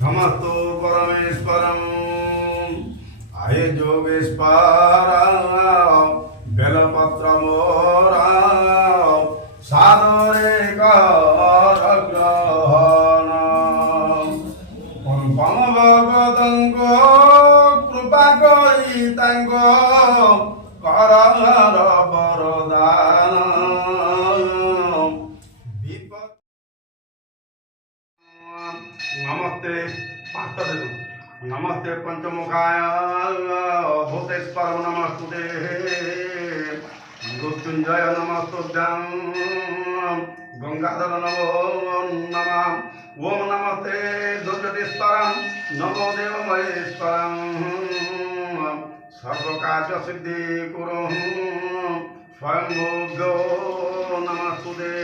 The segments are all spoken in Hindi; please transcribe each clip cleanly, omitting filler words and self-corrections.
समस्तो परमेश्वरम आये जोगेश्वरा बेलपत्र मोरा सादरे कर ग्रहण अनुपम भगवतंको कृपा करी तांको कर वरदान नमस्ते पास्ता दे दो नमस्ते पंचमुखाय भूतेश्वर नमस्ते मृत्युंजय नमस्तुभ्यं गंगाधर नमो नमः ओम नमस्ते दुर्गतेश्वरं नमो देव महेश्वरं सर्वकार्य सिद्धि कुरु स्वयं नमस्तुते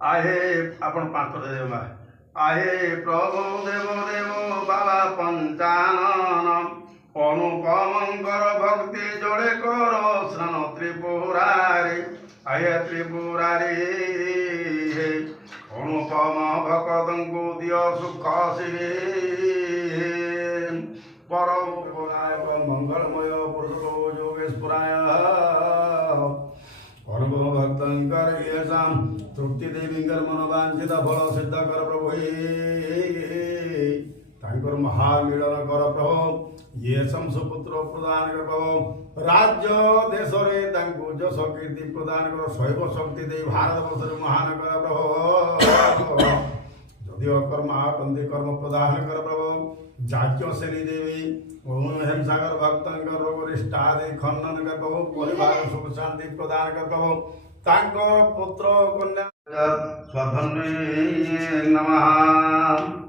आहे आपण पाठ देव आहे प्रभु देव देव बाबा पंचानन अनुपमंकर भक्ति जोड़े करो स्नान त्रिपुरारी आये त्रिपुरारी अनुपम भक्त को दियो सुख श्री परम मंगलमय पुरुष योगेश्वराय अनुपम भक्तंकर येषां तृप्ति देवींकर मनोवांछित फल सिद्ध कर प्रभु तांकर महामिलन कर प्रभु येषां सुपुत्र प्रदान कर प्रभु राज्य देश रे तांको जस कीर्ति प्रदान कर शैव शक्ति दे भारत वर्ष रे महान कर प्रभु यदि कर्म आकंदी कर्म प्रदान कर प्रभु जाच्य श्री देवी ओम हेम सागर भक्तंकर रोग रिष्टादि खंडन कर प्रभु परिवार सुख शांति प्रदान कर प्रभु तांकर पुत्र कन्या स्वधन्वे नमः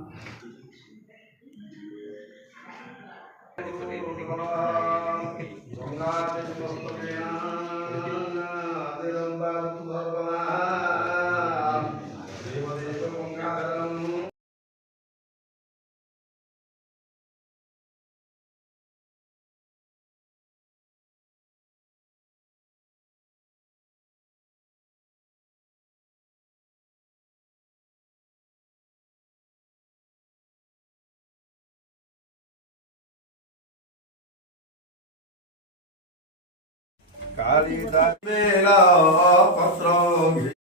कालिदास बेला पत्र